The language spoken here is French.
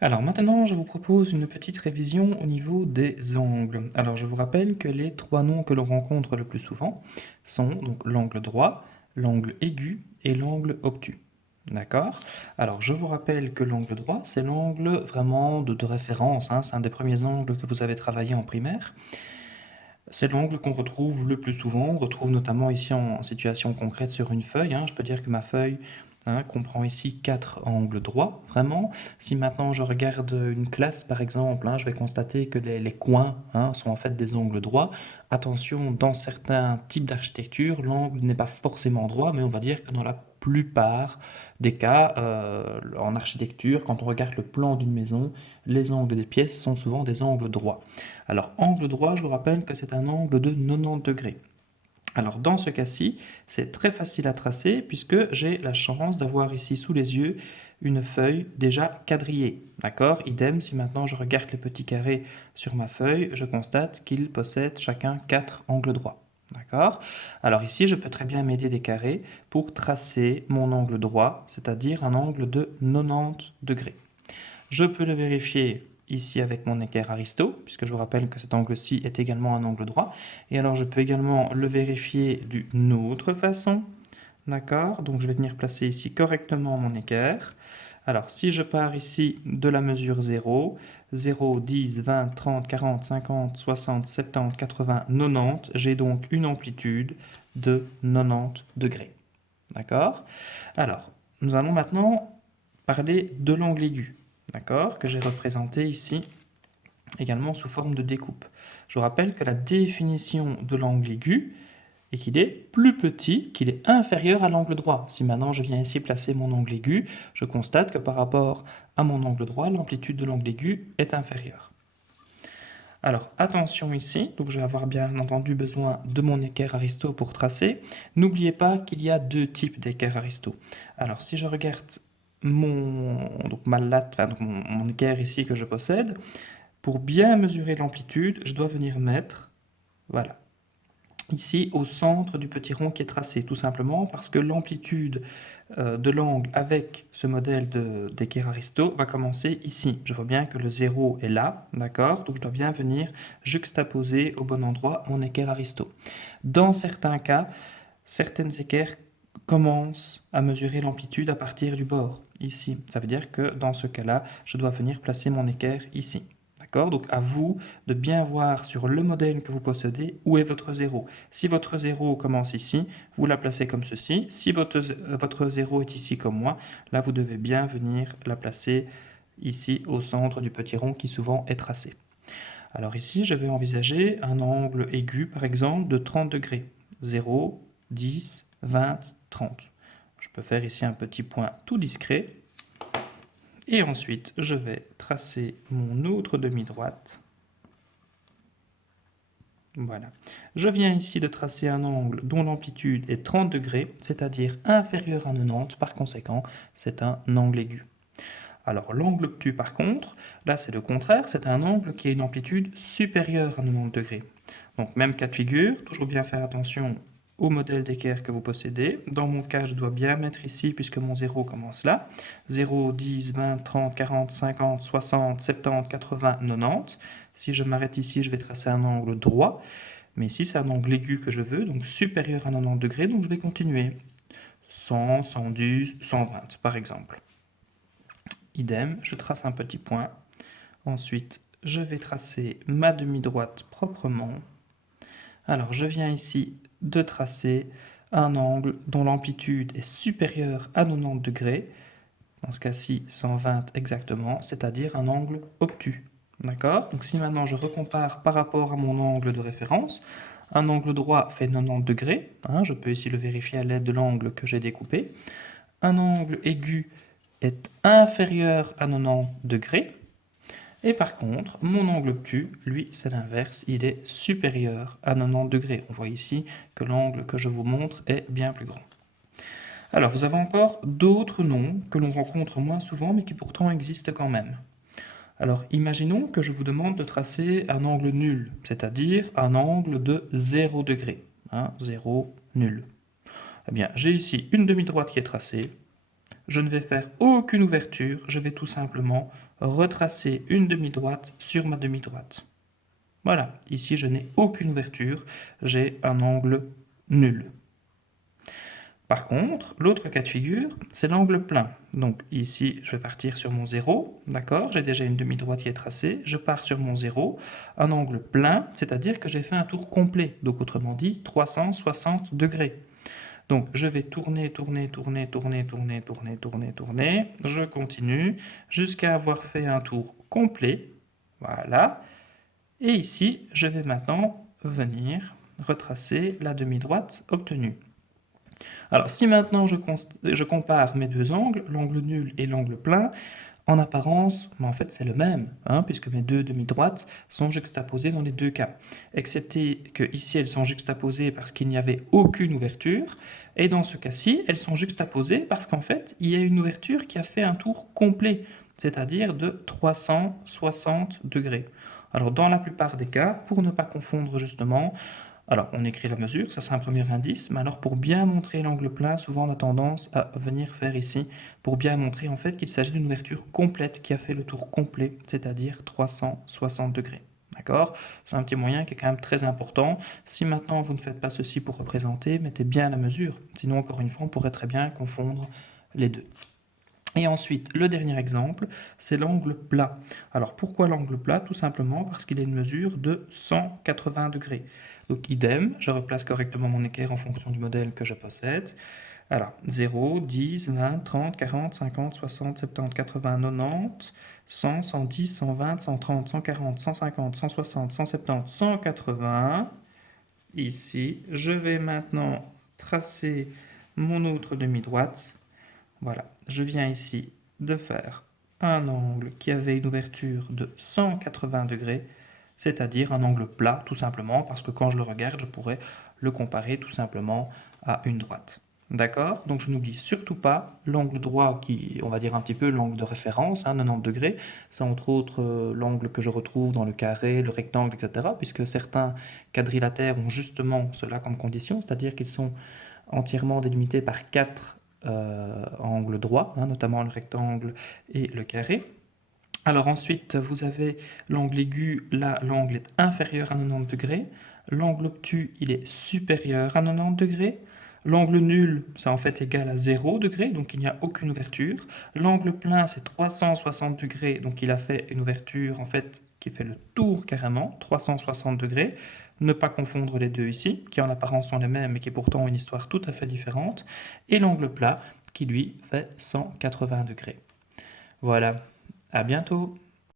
Alors maintenant, je vous propose une petite révision au niveau des angles. Alors je vous rappelle que les trois noms que l'on rencontre le plus souvent sont donc l'angle droit, l'angle aigu et l'angle obtus. D'accord? Alors je vous rappelle que l'angle droit, c'est l'angle vraiment de référence, hein, c'est un des premiers angles que vous avez travaillé en primaire. C'est l'angle qu'on retrouve le plus souvent. On retrouve notamment ici en situation concrète sur une feuille, hein. Je peux dire que ma feuille, hein, comprend ici 4 angles droits, vraiment. Si maintenant je regarde une classe par exemple, hein, je vais constater que les coins, hein, sont en fait des angles droits. Attention, dans certains types d'architecture, l'angle n'est pas forcément droit, mais on va dire que dans la plupart des cas, en architecture, quand on regarde le plan d'une maison, les angles des pièces sont souvent des angles droits. Alors, angle droit, je vous rappelle que c'est un angle de 90 degrés. Alors, dans ce cas-ci, c'est très facile à tracer puisque j'ai la chance d'avoir ici sous les yeux une feuille déjà quadrillée. D'accord? Idem, si maintenant je regarde les petits carrés sur ma feuille, je constate qu'ils possèdent chacun 4 angles droits. D'accord? Alors ici, je peux très bien m'aider des carrés pour tracer mon angle droit, c'est-à-dire un angle de 90 degrés. Je peux le vérifier ici avec mon équerre Aristo, puisque je vous rappelle que cet angle-ci est également un angle droit. Et alors je peux également le vérifier d'une autre façon. D'accord? Donc je vais venir placer ici correctement mon équerre. Alors si je pars ici de la mesure 0, 0, 10, 20, 30, 40, 50, 60, 70, 80, 90, j'ai donc une amplitude de 90 degrés. D'accord? Alors, nous allons maintenant parler de l'angle aigu, d'accord, que j'ai représenté ici également sous forme de découpe. Je vous rappelle que la définition de l'angle aigu est qu'il est plus petit, qu'il est inférieur à l'angle droit. Si maintenant je viens ici placer mon angle aigu, je constate que par rapport à mon angle droit, l'amplitude de l'angle aigu est inférieure. Alors attention ici, donc je vais avoir bien entendu besoin de mon équerre Aristo pour tracer. N'oubliez pas qu'il y a deux types d'équerre Aristo. Alors si je regarde ma latte, enfin, donc mon équerre ici que je possède, pour bien mesurer l'amplitude, je dois venir mettre, voilà, ici au centre du petit rond qui est tracé, tout simplement parce que l'amplitude de l'angle avec ce modèle d'équerre Aristo va commencer ici. Je vois bien que le 0 est là, d'accord? Donc je dois bien venir juxtaposer au bon endroit mon équerre Aristo. Dans certains cas, certaines équerres commencent à mesurer l'amplitude à partir du bord, ici. Ça veut dire que dans ce cas-là, je dois venir placer mon équerre ici. D'accord? Donc à vous de bien voir sur le modèle que vous possédez où est votre 0. Si votre 0 commence ici, vous la placez comme ceci. Si votre 0 est ici comme moi, là vous devez bien venir la placer ici au centre du petit rond qui souvent est tracé. Alors ici, je vais envisager un angle aigu par exemple de 30 degrés. 0, 10, 20, 30. Je peux faire ici un petit point tout discret. Et ensuite, je vais tracer mon autre demi-droite. Voilà. Je viens ici de tracer un angle dont l'amplitude est 30 degrés, c'est-à-dire inférieur à 90, par conséquent, c'est un angle aigu. Alors l'angle obtus par contre, là c'est le contraire, c'est un angle qui a une amplitude supérieure à 90 degrés. Donc même cas de figure, toujours bien faire attention au modèle d'équerre que vous possédez. Dans mon cas, je dois bien mettre ici, puisque mon 0 commence là. 0, 10, 20, 30, 40, 50, 60, 70, 80, 90. Si je m'arrête ici, je vais tracer un angle droit. Mais ici, c'est un angle aigu que je veux, donc supérieur à 90 degrés, donc je vais continuer. 100, 110, 120 par exemple. Idem, je trace un petit point. Ensuite, je vais tracer ma demi-droite proprement. Alors, je viens ici de tracer un angle dont l'amplitude est supérieure à 90 degrés, dans ce cas-ci 120 exactement, c'est-à-dire un angle obtus. D'accord? Donc si maintenant je recompare par rapport à mon angle de référence, un angle droit fait 90 degrés, hein, je peux ici le vérifier à l'aide de l'angle que j'ai découpé. Un angle aigu est inférieur à 90 degrés, et par contre, mon angle obtus, lui, c'est l'inverse, il est supérieur à 90 degrés. On voit ici que l'angle que je vous montre est bien plus grand. Alors, vous avez encore d'autres noms que l'on rencontre moins souvent, mais qui pourtant existent quand même. Alors, imaginons que je vous demande de tracer un angle nul, c'est-à-dire un angle de 0 degré. 0, nul. Eh bien, j'ai ici une demi-droite qui est tracée. Je ne vais faire aucune ouverture, je vais tout simplement retracer une demi-droite sur ma demi-droite. Voilà, ici je n'ai aucune ouverture, j'ai un angle nul. Par contre, l'autre cas de figure, c'est l'angle plein. Donc ici, je vais partir sur mon 0, d'accord? J'ai déjà une demi-droite qui est tracée, je pars sur mon 0, un angle plein, c'est-à-dire que j'ai fait un tour complet, donc autrement dit 360 degrés. Donc je vais tourner, tourner, tourner, tourner, tourner, tourner, tourner, tourner, je continue jusqu'à avoir fait un tour complet, voilà. Et ici, je vais maintenant venir retracer la demi-droite obtenue. Alors, si maintenant je compare mes deux angles, l'angle nul et l'angle plein, en apparence, mais en fait c'est le même, hein, puisque mes deux demi-droites sont juxtaposées dans les deux cas. Excepté que ici elles sont juxtaposées parce qu'il n'y avait aucune ouverture, et dans ce cas-ci, elles sont juxtaposées parce qu'en fait, il y a une ouverture qui a fait un tour complet, c'est-à-dire de 360 degrés. Alors dans la plupart des cas, pour ne pas confondre justement, alors, on écrit la mesure, ça c'est un premier indice, mais alors pour bien montrer l'angle plein, souvent on a tendance à venir faire ici, pour bien montrer en fait qu'il s'agit d'une ouverture complète qui a fait le tour complet, c'est-à-dire 360 degrés. D'accord? C'est un petit moyen qui est quand même très important. Si maintenant vous ne faites pas ceci pour représenter, mettez bien la mesure. Sinon, encore une fois, on pourrait très bien confondre les deux. Et ensuite, le dernier exemple, c'est l'angle plat. Alors pourquoi l'angle plat? Tout simplement parce qu'il a une mesure de 180 degrés. Donc idem, je replace correctement mon équerre en fonction du modèle que je possède. Alors 0, 10, 20, 30, 40, 50, 60, 70, 80, 90, 100, 110, 120, 130, 140, 150, 160, 170, 180. Ici, je vais maintenant tracer mon autre demi-droite. Voilà, je viens ici de faire un angle qui avait une ouverture de 180 degrés, c'est-à-dire un angle plat, tout simplement, parce que quand je le regarde, je pourrais le comparer tout simplement à une droite. D'accord? Donc je n'oublie surtout pas l'angle droit qui, on va dire un petit peu l'angle de référence, hein, 90 degrés. C'est entre autres l'angle que je retrouve dans le carré, le rectangle, etc. Puisque certains quadrilatères ont justement cela comme condition, c'est-à-dire qu'ils sont entièrement délimités par quatre angles droits, hein, notamment le rectangle et le carré. Alors ensuite, vous avez l'angle aigu, là l'angle est inférieur à 90 degrés. L'angle obtus, il est supérieur à 90 degrés. L'angle nul, c'est en fait égal à 0 degré, donc il n'y a aucune ouverture. L'angle plein, c'est 360 degrés, donc il a fait une ouverture en fait qui fait le tour carrément, 360 degrés. Ne pas confondre les deux ici, qui en apparence sont les mêmes, mais qui pourtant ont une histoire tout à fait différente. Et l'angle plat, qui lui fait 180 degrés. Voilà, à bientôt!